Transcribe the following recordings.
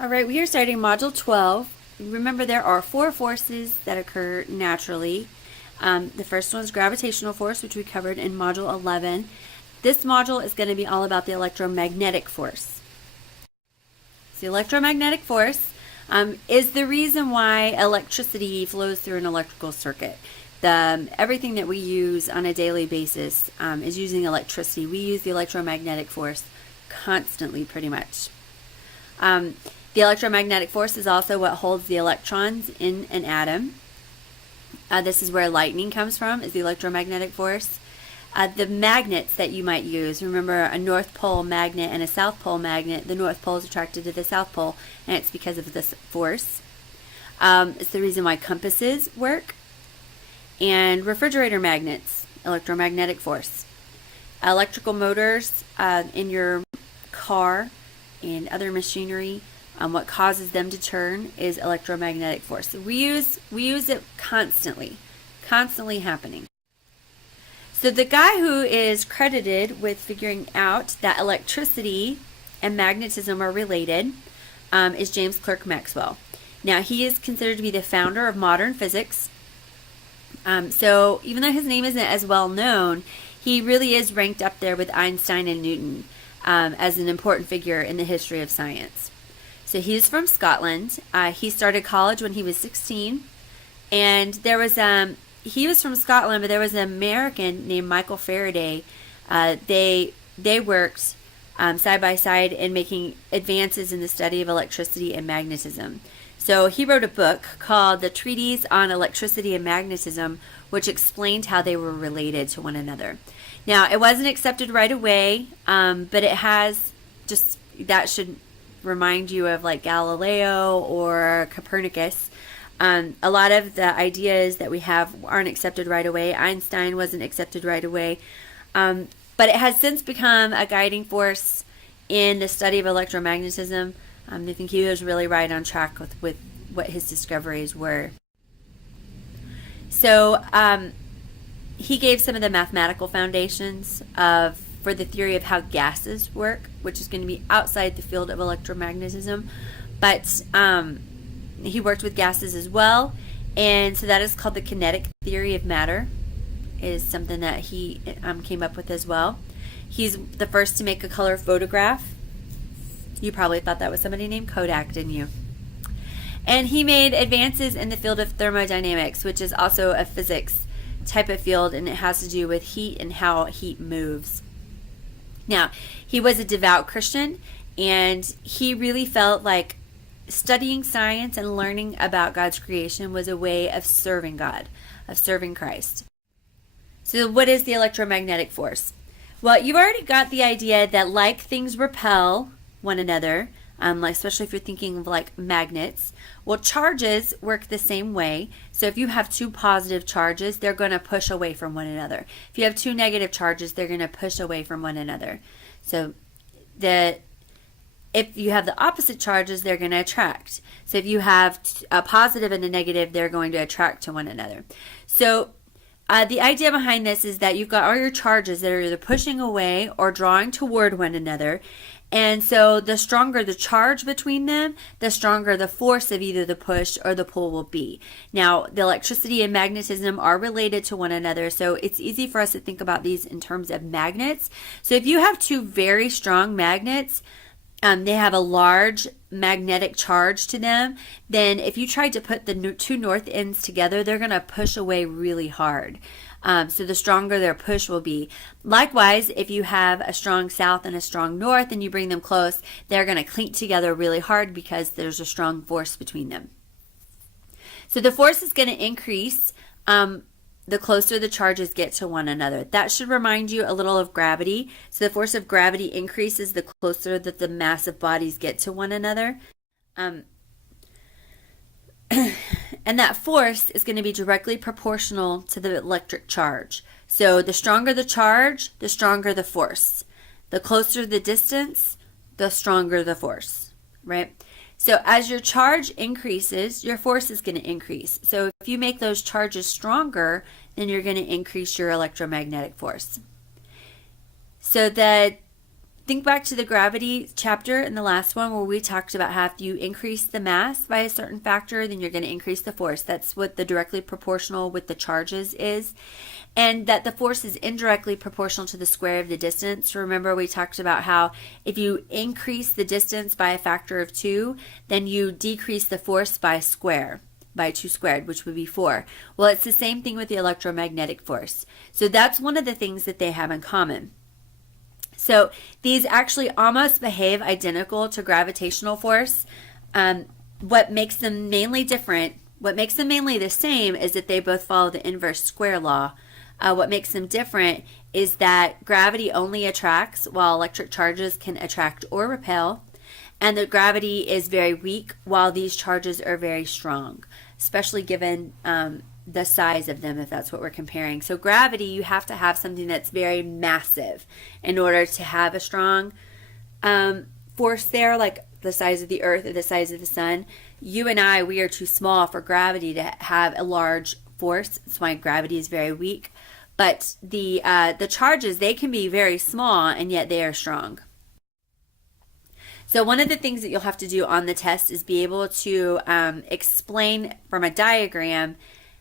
All right, we are starting Module 12. Remember, there are four forces that occur naturally. The first one is gravitational force, which we covered in Module 11. This module is going to be all about the electromagnetic force. So the electromagnetic force is the reason why electricity flows through an electrical circuit. Everything that we use on a daily basis is using electricity. We use the electromagnetic force constantly, pretty much. The electromagnetic force is also what holds the electrons in an atom. This is where lightning comes from, is the electromagnetic force. The magnets that you might use, remember a North Pole magnet and a South Pole magnet. The North Pole is attracted to the South Pole, and it's because of this force. It's the reason why compasses work. And refrigerator magnets, electromagnetic force. Electrical motors in your car and other machinery, what causes them to turn is electromagnetic force. So we use it constantly happening. So the guy who is credited with figuring out that electricity and magnetism are related is James Clerk Maxwell. Now, he is considered to be the founder of modern physics. So even though his name isn't as well known, he really is ranked up there with Einstein and Newton as an important figure in the history of science. So he's from Scotland. He started college when he was 16, and there was he was from Scotland, but there was an American named Michael Faraday. They worked side by side in making advances in the study of electricity and magnetism. So he wrote a book called The Treatise on Electricity and Magnetism, which explained how they were related to one another. Now, it wasn't accepted right away, but it has just, that should remind you of like Galileo or Copernicus. A lot of the ideas that we have aren't accepted right away. Einstein wasn't accepted right away. But it has since become a guiding force in the study of electromagnetism. I think he was really right on track with what his discoveries were. So he gave some of the mathematical foundations for the theory of how gases work, which is going to be outside the field of electromagnetism. But he worked with gases as well, and so that is called the kinetic theory of matter, is something that he came up with as well. He's the first to make a color photograph. You probably thought that was somebody named Kodak, didn't you? And he made advances in the field of thermodynamics, which is also a physics type of field, and it has to do with heat and how heat moves. Now, he was a devout Christian, and he really felt like studying science and learning about God's creation was a way of serving God, of serving Christ. So what is the electromagnetic force? Well, you've already got the idea that like things repel one another, especially if you're thinking of like magnets. Well, charges work the same way. So if you have two positive charges, they're going to push away from one another. If you have two negative charges, they're going to push away from one another. So if you have the opposite charges, they're going to attract. So if you have a positive and a negative, they're going to attract to one another. So the idea behind this is that you've got all your charges that are either pushing away or drawing toward one another. And so the stronger the charge between them, the stronger the force of either the push or the pull will be. Now, the electricity and magnetism are related to one another, so it's easy for us to think about these in terms of magnets. So if you have two very strong magnets, they have a large magnetic charge to them, then if you tried to put the two north ends together, they're going to push away really hard. So the stronger their push will be. Likewise, if you have a strong south and a strong north and you bring them close, they're going to clink together really hard because there's a strong force between them. So the force is going to increase the closer the charges get to one another. That should remind you a little of gravity. So the force of gravity increases the closer that the massive bodies get to one another. And that force is going to be directly proportional to the electric charge. So the stronger the charge, the stronger the force. The closer the distance, the stronger the force, right? So as your charge increases, your force is going to increase. So if you make those charges stronger, then you're going to increase your electromagnetic force. So that think back to the gravity chapter in the last one where we talked about how if you increase the mass by a certain factor, then you're going to increase the force. That's what the directly proportional with the charges is. And that the force is indirectly proportional to the square of the distance. Remember, we talked about how if you increase the distance by a factor of 2, then you decrease the force by square, by 2 squared, which would be 4. Well, it's the same thing with the electromagnetic force. So that's one of the things that they have in common. So these actually almost behave identical to gravitational force. What makes them mainly different, what makes them mainly the same is that they both follow the inverse square law. What makes them different is that gravity only attracts while electric charges can attract or repel, and that gravity is very weak while these charges are very strong, especially given the size of them, if that's what we're comparing. So gravity, you have to have something that's very massive in order to have a strong force there, like the size of the earth or the size of the sun. You and I, we are too small for gravity to have a large force. That's why gravity is very weak. But the charges, they can be very small and yet they are strong. So one of the things that you'll have to do on the test is be able to explain from a diagram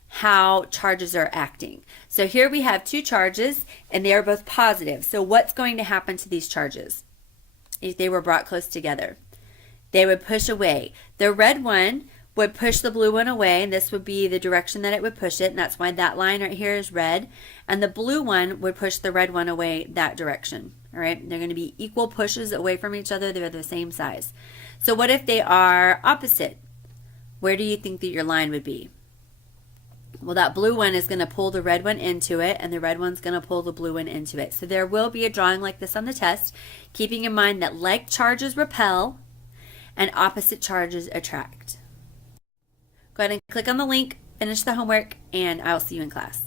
how charges are acting. So here we have 2 charges and they are both positive. So what's going to happen to these charges if they were brought close together? They would push away. The red one would push the blue one away, and this would be the direction that it would push it, and that's why that line right here is red. And the blue one would push the red one away that direction. All right, they're going to be equal pushes away from each other. They're the same size. So what if they are opposite? Where do you think that your line would be? Well, that blue one is going to pull the red one into it, and the red one's going to pull the blue one into it. So there will be a drawing like this on the test, keeping in mind that like charges repel and opposite charges attract. Go ahead and click on the link, finish the homework, and I'll see you in class.